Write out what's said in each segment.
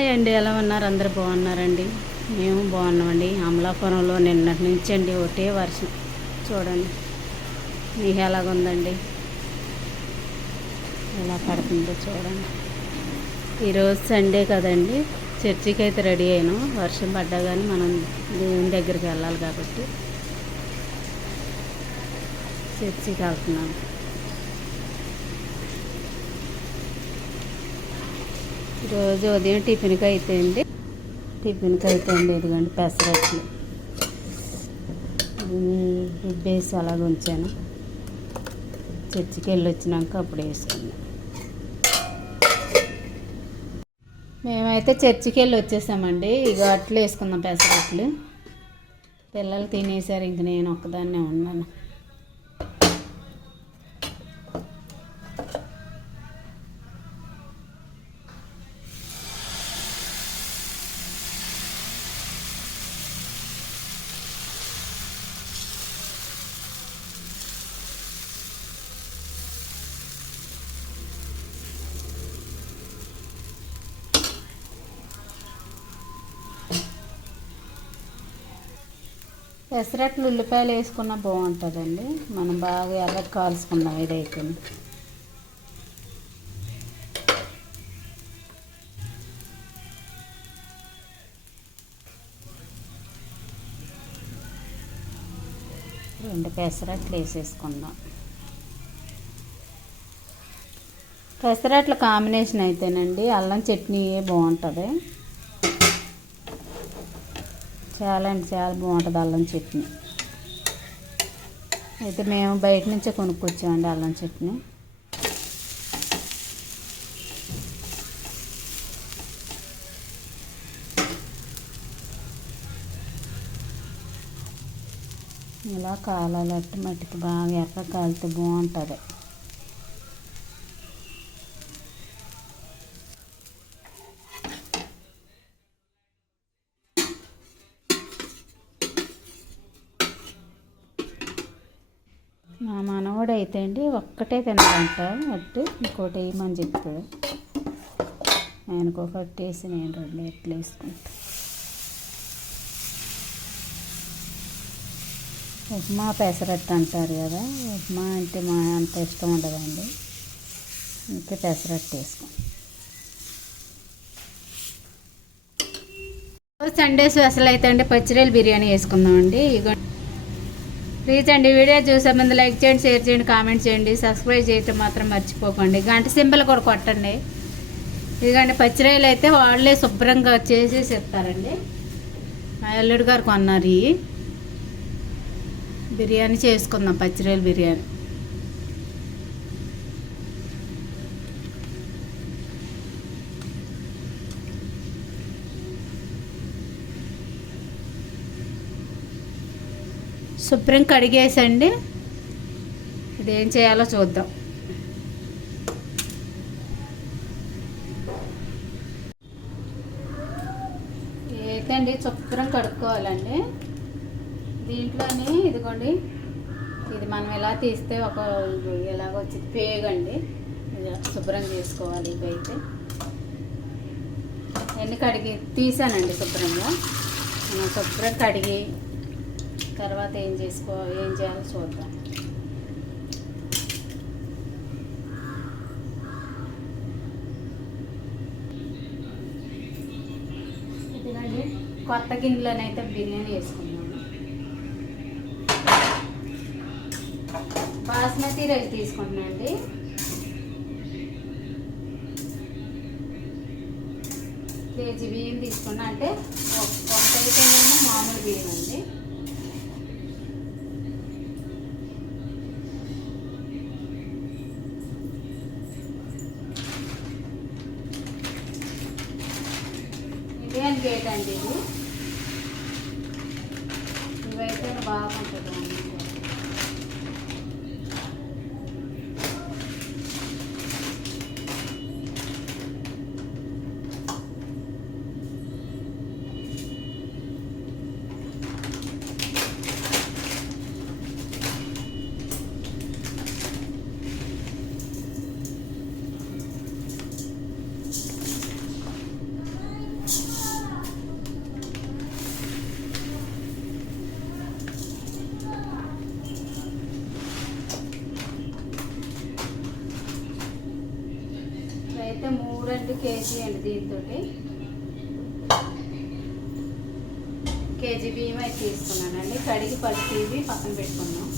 Hi అండి, ఎలా ఉన్నారు? అందరు బాగున్నారండి? మేము బాగున్నామండి. అమలాపురంలో నిన్నటి నుంచి అండి ఒకటే వర్షం. చూడండి మీకు ఎలాగుందండి, ఎలా పడుతుందో చూడండి. ఈరోజు సండే కదండి, చర్చికి అయితే రెడీ అయ్యాను. వర్షం పడ్డా కానీ మనం దేవుని దగ్గరికి వెళ్ళాలి కాబట్టి చర్చికి వెళ్తున్నాను. రోజు ఉదయం టిఫిన్కి అయితే అండి ఇదిగోండి పెసరట్లు రుబ్బేసి అలాగ ఉంచాను. చర్చికి వెళ్ళి వచ్చినాక అప్పుడు వేసుకున్నాం. మేమైతే చర్చికి వెళ్ళి వచ్చేసామండి. ఇక అట్లు వేసుకుందాం, పెసరట్లు. పిల్లలు తినేసారు, ఇంక నేను ఒక్కదాన్నే ఉన్నాను. పెసరట్లు ఉల్లిపాయలు వేసుకున్నా బాగుంటుందండి. మనం బాగా ఎర్ర కాల్చుకుందాం. ఇదైతే రెండు పెసరట్లు వేసేసుకుందాం. పెసరట్ల కాంబినేషన్ అయితేనండి అల్లం చట్నీ బాగుంటుంది. చాలా బాగుంటుంది అల్లం చట్నీ. అయితే మేము బయట నుంచే కొనుక్కొచ్చామండి అల్లం చట్నీ. ఇలా కాలాలట్టు మట్టికి బాగా ఎర్ర కాలితే బాగుంటుంది. మా మనవాడు అయితే అండి ఒక్కటే తినాలంట అట్టు, ఇంకోటి వేయమని చెప్తాడు. ఆయనకు ఒకటి వేసి నేను రెండు ఎట్లు వేసుకుంటా. ఉప్మా పెసరట్టు అంటారు కదా, ఉప్మా అంటే మా అంత ఇష్టం ఉండదండి, ఇంకా పెసరట్టు వేసుకుంటాం. సండే స్పెషల్ అయితే అండి పచ్చిరొయ్యల బిర్యానీ వేసుకుందామండి. ఇక ప్లీజ్ అండి, వీడియో చూసే ముందు లైక్ చేయండి, షేర్ చేయండి, కామెంట్ చేయండి, సబ్స్క్రైబ్ చేయటం మాత్రం మర్చిపోకండి. గంట సింబల్ కూడా కొట్టండి. ఇదిగండి పచ్చిరొయ్యలు అయితే వాళ్ళే శుభ్రంగా చేసేసి ఇస్తారండి. మా అల్లుడు గారు కొన్నారు. బిర్యానీ చేసుకుందాం, పచ్చిరొయ్యల బిర్యానీ. శుభ్రం కడిగేసండి. ఇదేం చేయాలో చూద్దాం. అయితే అండి శుభ్రం కడుక్కోవాలండి. దీంట్లోని ఇదిగోండి, ఇది మనం ఎలా తీస్తే ఒక ఎలాగ వచ్చింది పేగండి. శుభ్రం చేసుకోవాలి. ఇవైతే ఎన్ని కడిగి తీసానండి శుభ్రంగా. మనం శుభ్రం కడిగి తర్వాత ఏం చేయాలో చూద్దాం. ఇదిగండి కొత్త గిన్నెలోనైతే బిర్యానీ వేసుకున్నాము. బాస్మతి రైస్ తీసుకుంటున్నాండి. కేజీ బియ్యం తీసుకున్నా, అంటే ఒక మామూలు బియ్యం అండి. ఇండియన్ గేట్ అండి ఇది. ఇవైతే బాగుంటుంది. కేజీ అండి. దీంతో కేజీ బియ్యం అయితే తీసుకున్నానండి. కడిగి పసుపు ఇవి పక్కన పెట్టుకున్నాం.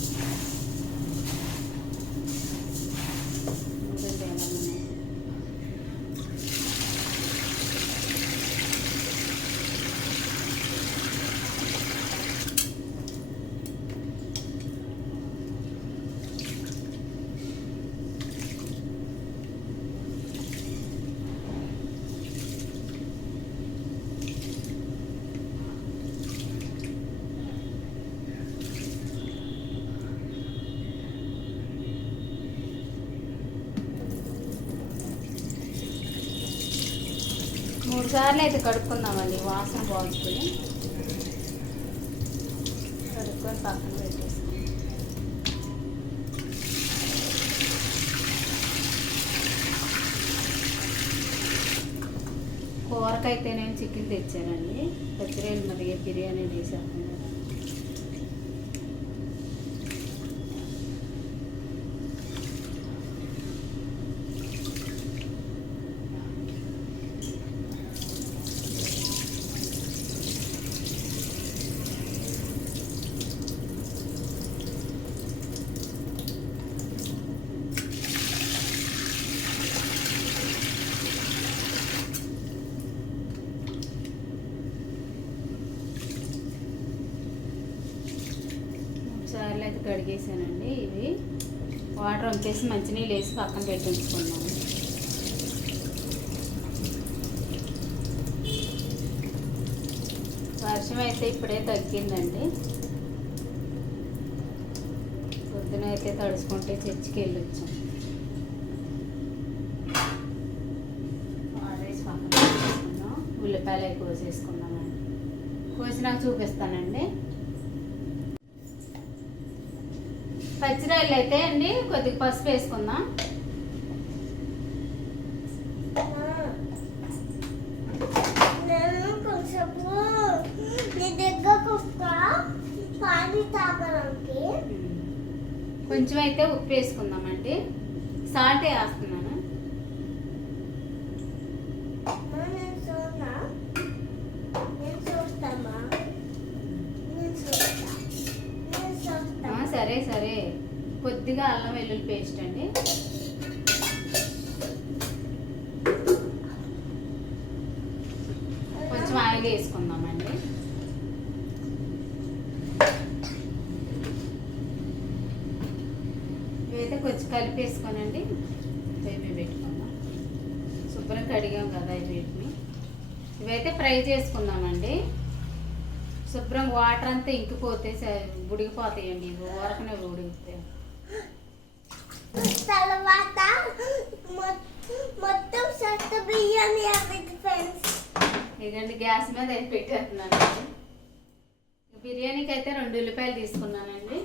మూడు సార్లు అయితే కడుక్కుందామండి, వాసన బాగుంటుంది. కడుక్కొని పక్కన పెట్టేస్తాం. కూరకైతే నేను చికెన్ తెచ్చానండి. పచ్చిరేలు మరి బిర్యానీ చేసాను. సార్లు అయితే కడిగేసానండి. ఇవి వాటర్ వంపేసి మంచినీళ్ళు వేసి పక్కన పెట్టించుకున్నాను. వర్షం అయితే ఇప్పుడే తగ్గిందండి. పొద్దున అయితే తడుచుకుంటే చర్చికి వెళ్ళొచ్చాం. వాటర్ వేసి పక్కన పెట్టేసుకున్నాం. ఉల్లిపాయలు అవి కోసేసుకున్నామండి. కోసి నాకు చూపిస్తానండి. పచ్చిరాయలు అయితే అండి కొద్దిగా పసుపు వేసుకుందాం. కొంచెం అయితే ఉప్పు వేసుకుందామండి. సాల్ట్ వేస్తున్నాను. సరే సరే. కొద్దిగా అల్లం వెల్లుల్లి పేస్ట్ అండి. కొంచెం ఆయిల్ వేసుకుందామండి. ఇవైతే కొంచెం కలిపేసుకోనండి. ఇవి పెట్టుకుందాం. శుభ్రం కడిగాం కదా వీటిని. ఇవైతే ఫ్రై చేసుకుందామండి. శుభ్రం వాటర్ అంతా ఇంకిపోతే ఉడికిపోతాయండి. ఇవి ఊరకనే ఉడికితే తర్వాత మొత్తం సత్త బియ్యాన్ని ఇదండి గ్యాస్ మీద అయితే పెట్టేస్తున్నాను. బిర్యానీకి అయితే 2 ఉల్లిపాయలు తీసుకున్నానండి.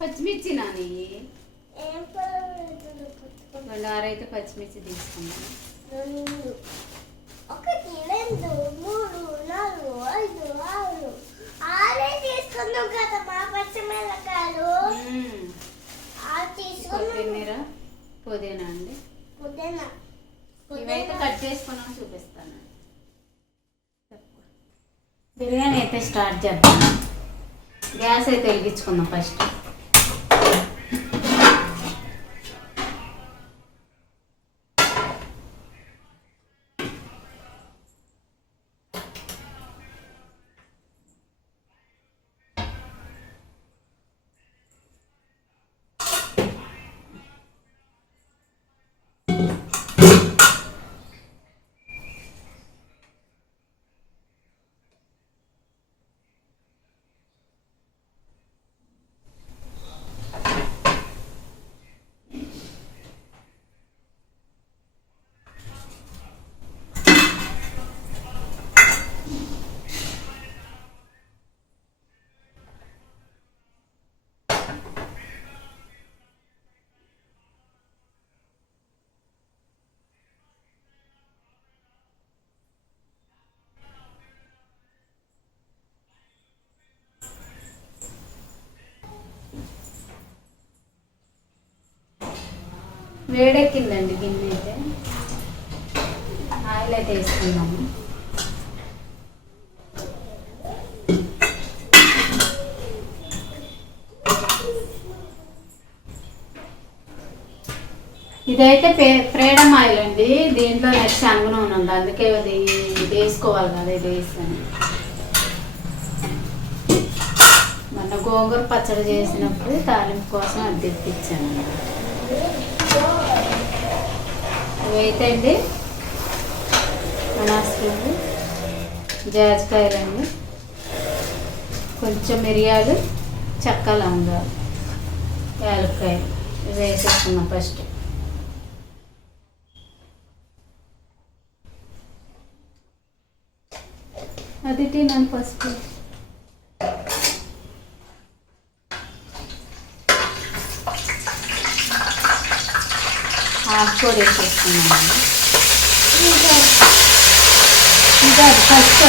పచ్చిమిర్చి నాని 2 6 అయితే పచ్చిమిర్చి తీసుకున్నాను. 1 2 3 4 5 6 ఆరే తీసుకున్నాం కదా మా పచ్చిమిరపకాయలు. కొత్తిమీర పుదీనా అండి. ఇవైతే కట్ చేసుకున్నాం చూపిస్తాను. బిర్యానీ అయితే స్టార్ట్ చేద్దాం. గ్యాస్ అయితే వెలిగించుకుందాం ఫస్ట్. వేడెక్కిందండి గిన్నె అయితే. ఆయిల్ అయితే వేసుకున్నాము. ఇదైతే ఫ్రీడమ్ ఆయిల్ అండి. దీంట్లో నెక్స్ట్ శనగ నూనె ఉంది, అందుకే ఇది వేసుకోవాలి కదా, ఇది వేసాను. మొన్న గోంగూర పచ్చడి చేసినప్పుడు తాలింపు కోసం అది తెప్పించాను. ఇవైతే అండి అనాసపువ్వు, జాజికాయలండి, కొంచెం మిరియాలు, చెక్క, లవంగాలు, యాలక్కాయలు ఇవి వేసేసుకున్నాం ఫస్ట్. అది తిన్నాను పసుపు. ఆకుకూర వేసేసుకున్నామండి. ఇంకా అది పసుపు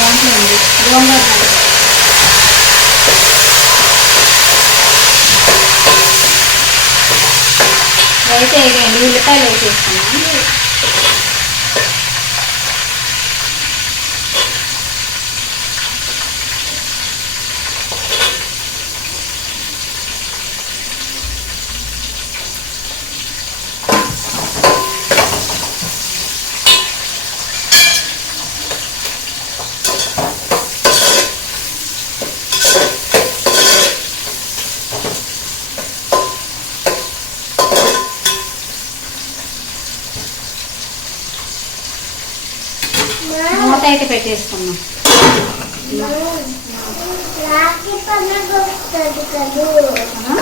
దాంట్లో ఉంది గోంగూర. అయితే వేయండి, ఉల్లిపాయలు వేసేసుకున్నాం. మూత అయితే పెట్టేసుకున్నాం. రాఖీ పండుగ వస్తుంది కదా,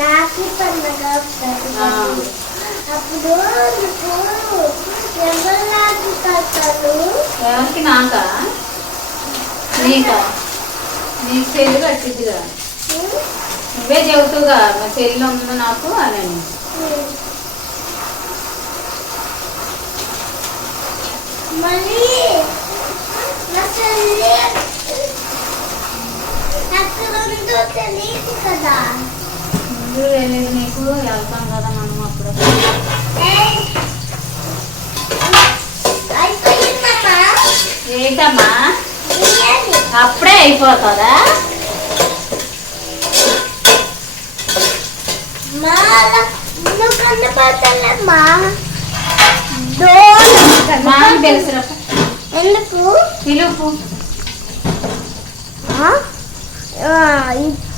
రాఖీ పండుగ వస్తుంది కదా, అప్పుడు ఎవరు రాఖీ కడతారు? ఎవరికి? నాకా? నీకా? నీకు చెల్లి కట్టిద్దిగా, నువ్వే చెబుతుగా మా చెల్లి ఉంది నాకు అని. మళ్ళీ అక్కడ తెలియదు కదా, ముందు వెళ్ళేది నీకు, వెళ్తాం కదా మనం అప్పుడు. అయిపోయిందమ్మా. ఏంటమ్మా అప్పుడే అయిపోతుందా? నువ్వు కనపడతానమ్మా. తెలుసు ఎందుకు పిలుపు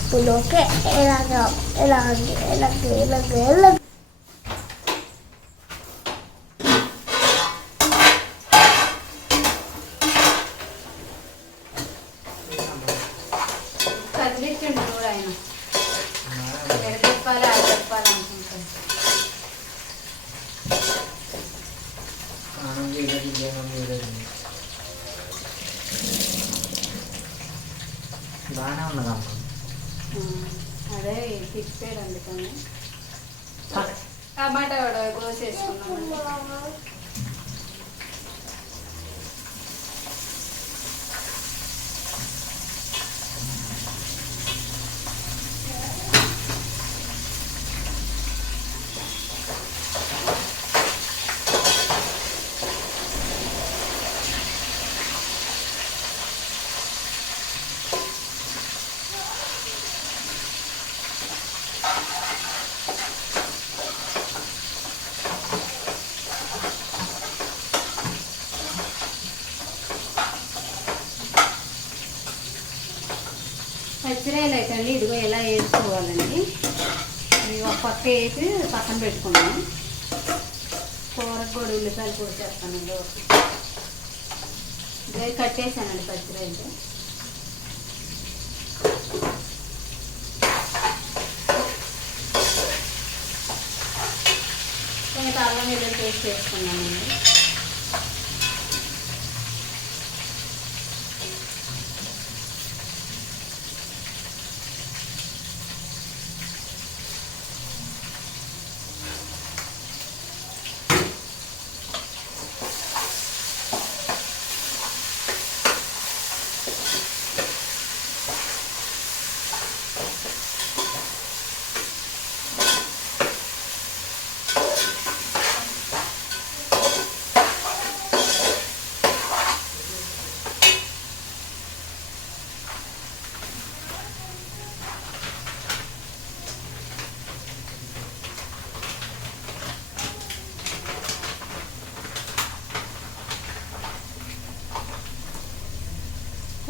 ఇప్పుడు ఓకే. ఎలాగ ఎలాగ ఎలాగ ఎలాగ ఎలాగ కదిలించండి కూడా ఆయన. ఎక్కడ చెప్పాలి అది చెప్పాలి అనుకుంటాను. బాగానే ఉన్నదమ్మా. అదే తిప్పాడు అందుకని. టమాటా కోసేసుకున్నాం. పచ్చిరాయలు అయితే అండి ఇదిగో ఇలా వేసుకోవాలండి. ఇవి ఒక పక్క వేసి పక్కన పెట్టుకున్నాం. కూరకు కూడా ఉల్లిపాయలు కూడా చేస్తానండి. ఇదే కట్టేసానండి పచ్చిరాయలు. కొంచెం అల్లం వెల్లుల్లి పేస్ట్ వేసుకున్నానండి.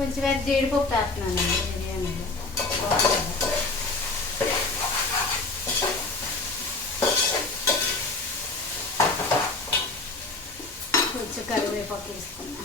కొంచెం వేరే జీడిపప్పు వేస్తున్నానండి బిర్యానీలో. కొంచెం కరివేపాకు వేసుకున్నా.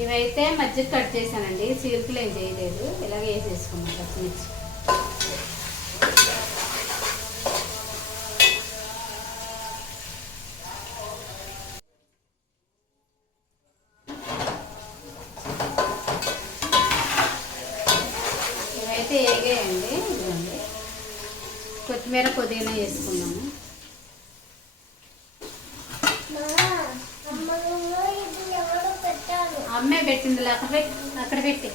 ఇవైతే మధ్యకి కట్ చేశానండి, చీలికలు ఏం చేయలేదు. ఇలాగే వేసేసుకున్నాం పచ్చిమిర్చి. ఇవైతే ఏగాయండి. ఇదిగోండి కొత్తిమీర పుదీనా వేసుకున్నాము. అమ్మే పెట్టింది, అక్కడ పెట్టి.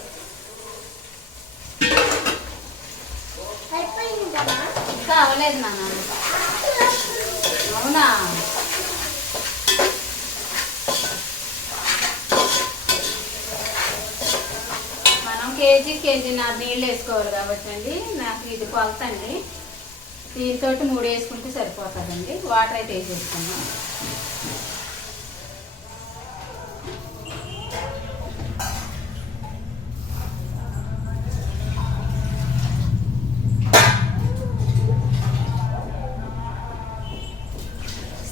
ఇంకా అవ్వలేదు నాన్న. అవునా? మనం కేజీన్నర నీళ్ళు వేసుకోవాలి కాబట్టి అండి, నాకు ఇది కొలతండి. దీంతో 3 వేసుకుంటే సరిపోతుందండి. వాటర్ అయితే వేసేసుకున్నాం.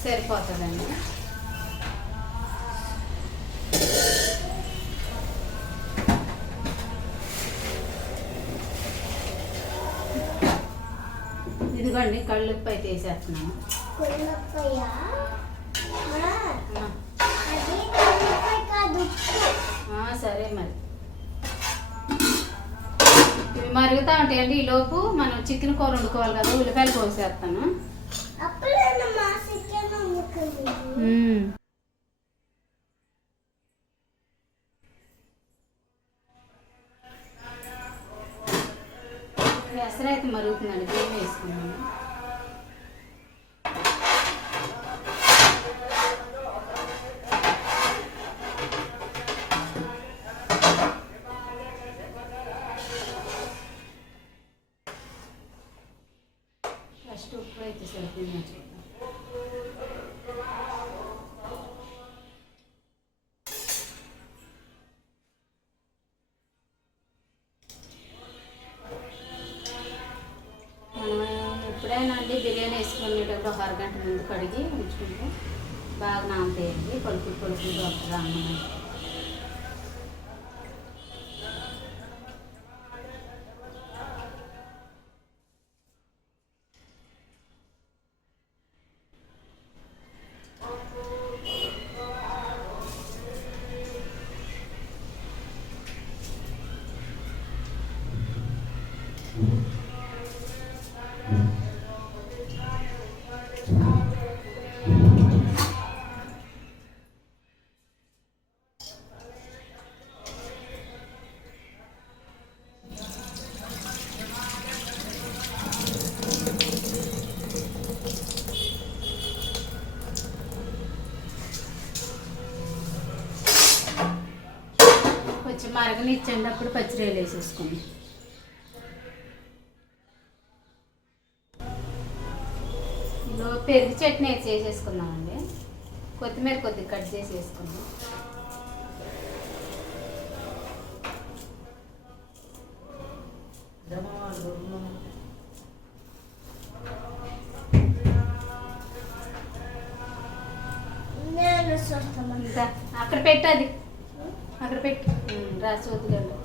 సరిపోతుందండి. ఇదిగోండి కళ్ళుప్పు అయితే వేసేస్తున్నాను. సరే మరి ఇవి మరుగుతూ ఉంటాయండి. ఈలోపు మనం చికెన్ కూర వండుకోవాలి కదా, ఉల్లిపాయలు కోసేస్తాను. ఎసరు అయితే మరుగుతుందండి, బియ్యం వేసుకున్నాను. ఫస్ట్ ఉప్పు అయితే సరిపోయింది చూద్దాం. ఎప్పుడైనా అండి బిర్యానీ వేసుకునేటప్పుడు 1 అరగంట ముందు కడిగి ఉంచుకుంటే బాగా నానతాయండి. పలుకులు దొరకగా అన్నం. కొంచెం మరగనిచ్చండి, అప్పుడు పచ్చిరేలు వేసేసుకోండి. ఇందులో పెరుగు చట్నీ చేసేసుకుందామండి. కొత్తిమీర కొద్దిగా కట్ చేసి వేసుకుందాం. అక్కడ పెట్టది, అక్కడ పెట్టి రాసోద్దుగండి.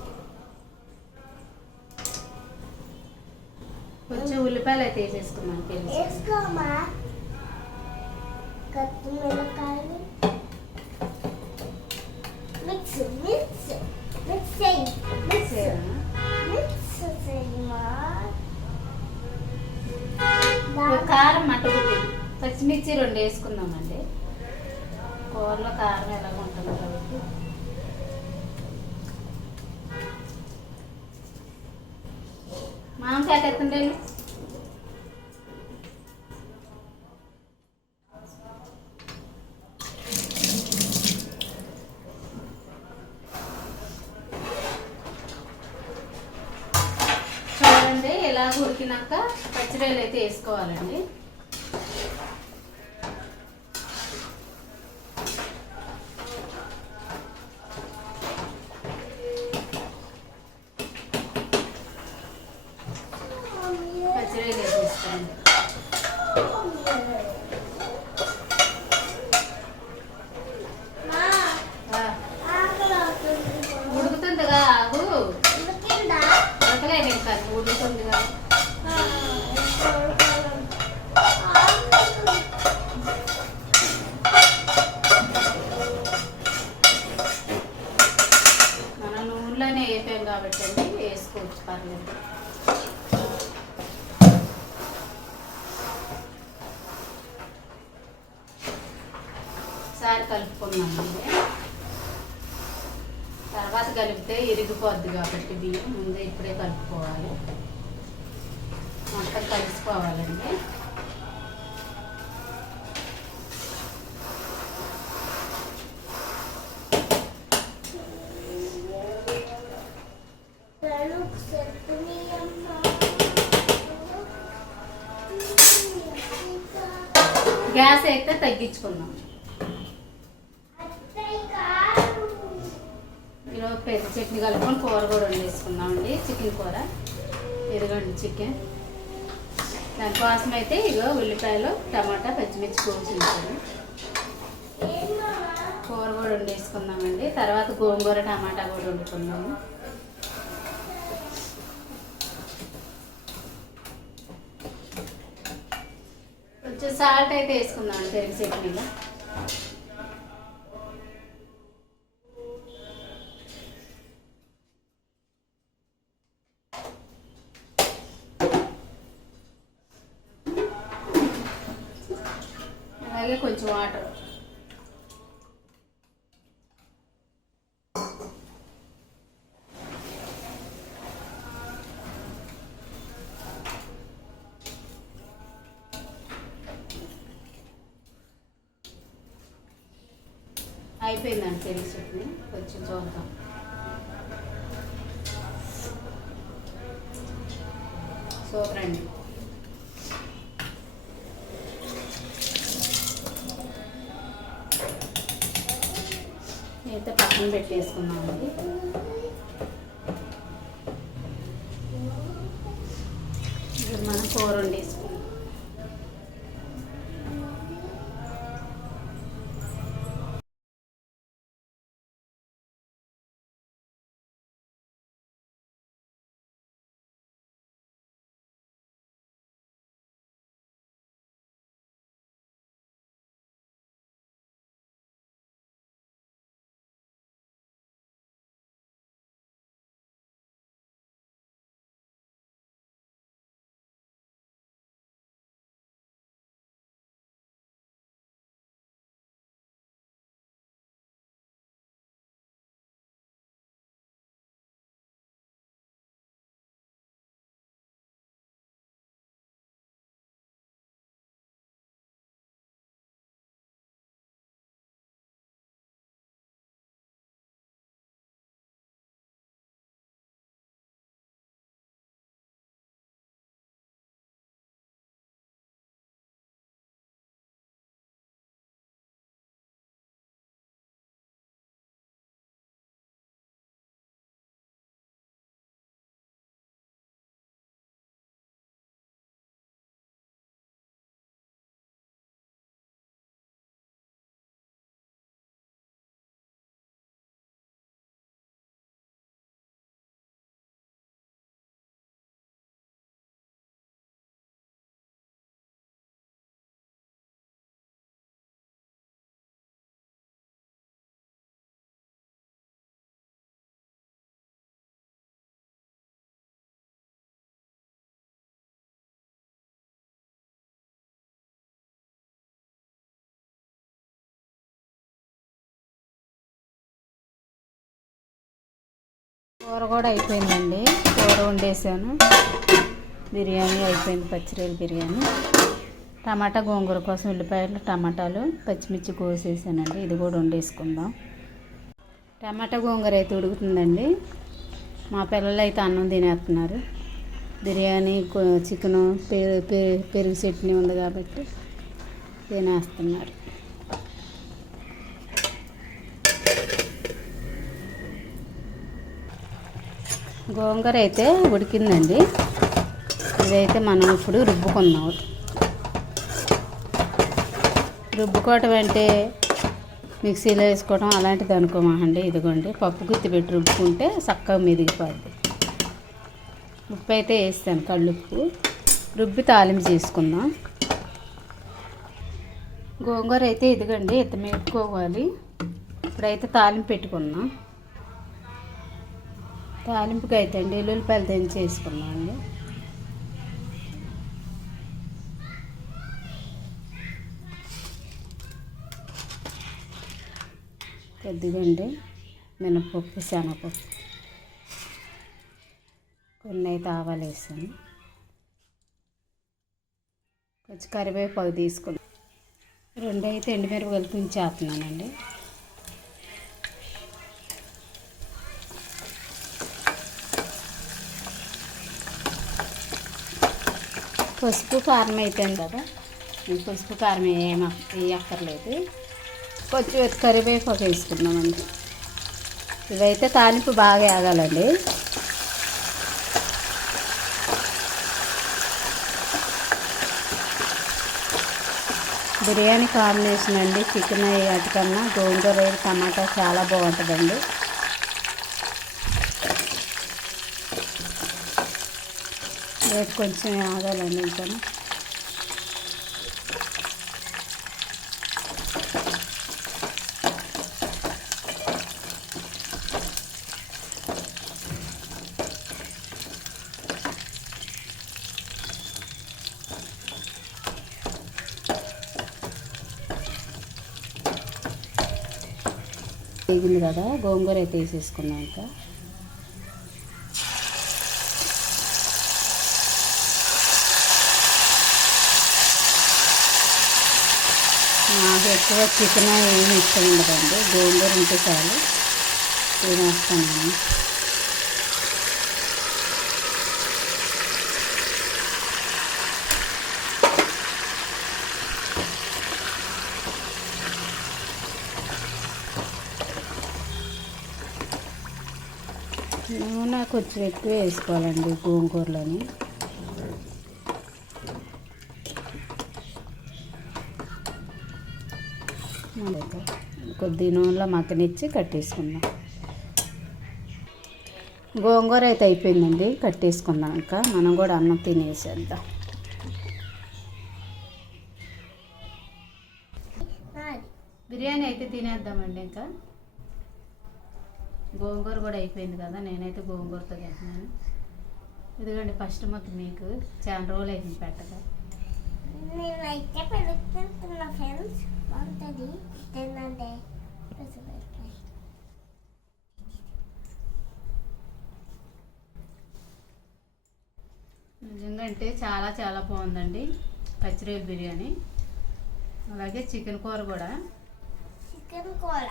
కొంచెం ఉల్లిపాయలు అయితే వేసేసుకున్నాను. కారం మట్టుకుంది. పచ్చిమిర్చి 2 వేసుకుందామండి. కూరలో కారం ఎలాగ ఉంటుంది కాబట్టి వంకాయ ఎత్తండి. చూడండి ఇలా ఉడికినాక పచ్చిరొయ్యలు అయితే వేసుకోవాలండి. పచ్చిరొయ్యలు వేసేసుకోండి. ఉడుకుతుందిగా, ఆగు. ఉడకలేదు ఇంకా, ఉడుకుతుందిగా. మనం నూనెలోనే వేపాం కాబట్టి అండి వేసుకోవచ్చు, పర్లేదు. ఒకసారి కలుపుకున్నామండి. తర్వాత కలిపితే ఇరిగిపోద్ది కాబట్టి బియ్యం ముందే ఇప్పుడే కలుపుకోవాలి. మొత్తం కలిసిపోవాలండి. గ్యాస్ అయితే తగ్గించుకుందాం. ఈరోజు పెద్ద చట్నీ కలుపుకొని కూర కూడా వండేసుకుందామండి. చికెన్ కూర. ఇదిగోండి చికెన్. దానికోసం అయితే ఇగో ఉల్లిపాయలు, టమాటా, పచ్చిమిర్చి కోసించాను. కూర కూడా వండేసుకుందామండి. తర్వాత గోంగూర టమాటా కూడా వండుకుందాము. కొంచెం సాల్ట్ అయితే వేసుకుందామండి పెరుగు చట్నీలో. అలాగే కొంచెం వాటర్. అయిపోయిందండి పెరుగు చట్నీ. కొంచెం చూద్దాం. సూపర్ అండి. అయితే పక్కన పెట్టేసుకున్నామండి. ఇప్పుడు మనం కూర వండేసుకున్నాం. కూర కూడా అయిపోయిందండి. కూర వండేసాను. బిర్యానీ అయిపోయింది, పచ్చిరొయ్యల బిర్యానీ. టమాటా గోంగూర కోసం ఉల్లిపాయలు, టమాటాలు, పచ్చిమిర్చి కోసేసానండి. ఇది కూడా వండేసుకుందాం. టమాటా గోంగూర అయితే ఉడుకుతుందండి. మా పిల్లలు అయితే అన్నం తినేస్తున్నారు. బిర్యానీ, చికెను, పెరుగు చట్నీ ఉంది కాబట్టి తినేస్తున్నారు. గోంగూర అయితే ఉడికిందండి. ఇదైతే మనం ఇప్పుడు రుబ్బుకుందాం. రుబ్బుకోవటం అంటే మిక్సీలో వేసుకోవడం అలాంటిది అనుకోమాకండి. ఇదిగోండి పప్పు గుత్తి పెట్టి రుబ్బుకుంటే చక్కగా మెదిగిపోద్ది. ఉప్పు అయితే వేస్తాను, కళ్ళుప్పు. రుబ్బి తాలింపు చేసుకుందాం. గోంగూర అయితే ఇదిగండి ఇంత మెట్టుకోవాలి. ఇప్పుడైతే తాలింపు పెట్టుకుందాం. తాలింపుకి అయితే అండి ఎల్లుల్లిపాయలు దంచి వేసుకుందాం అండి. కొద్దిగా అండి మినపప్పు, శనగపప్పు, కొన్ని అయితే ఆవాలు వేసాను. కొంచెం కరివేపాకు తీసుకుని 2 అయితే ఎండుమిరపకాయలు తుంచేస్తున్నానండి. పసుపు కారం అయిపోయింది కదా, పసుపు కారం వేయక్కర్లేదు. కొంచెం కరివేపాకు వేసుకున్నామండి. ఇవైతే తాలింపు బాగా ఆగాలండి. బిర్యానీ కాంబినేషన్ అండి. చికెన్ వాటికన్నా గోంగూర టమాటా చాలా బాగుంటుందండి. రేపు కొంచెం ఆగాలండి. ఇంకా వేగింది కదా, గోంగూర అయితే వేసేసుకున్నాం. ఇంకా నాకు ఎక్కువ చికెన్ ఏమి ఇష్టం ఉండదండి. గోంగూర ఉంటే చాలు తినేస్తాను. నూనె కొంచెం ఎక్కువ వేసుకోవాలండి గోంగూరలోని. కొద్ది నూనెలో మగ్గనిచ్చి కట్టేసుకుందాం. గోంగూర అయితే అయిపోయిందండి, కట్టేసుకుందాం. ఇంకా మనం కూడా అన్నం తినేసేద్దాం. బిర్యానీ అయితే తినేద్దామండి. ఇంకా గోంగూర కూడా అయిపోయింది కదా, నేనైతే గోంగూరతో తింటున్నాను. ఇదిగోండి ఫస్ట్ మొత్తం మీకు చాలా రోజులు అయింది పెట్టగా. నేనైతే పెరుగుతున్నా ఫ్రెండ్స్, బాగుంటుంది తినండి. నిజంగా అంటే చాలా చాలా బాగుందండి పచ్చిరొయ్యల బిర్యానీ. అలాగే చికెన్ కూర కూడా. చికెన్ కూర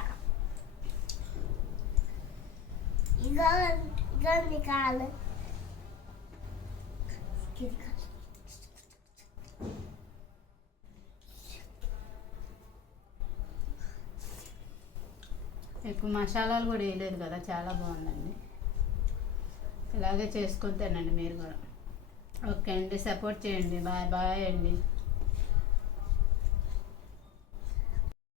ఇగోండి కాలు. ఎక్కువ మసాలాలు కూడా వేయలేదు కదా, చాలా బాగుందండి. ఇలాగే చేసుకొని తినండి మీరు కూడా. ఓకే అండి, సపోర్ట్ చేయండి. బాయ్ బాయ్ అండి.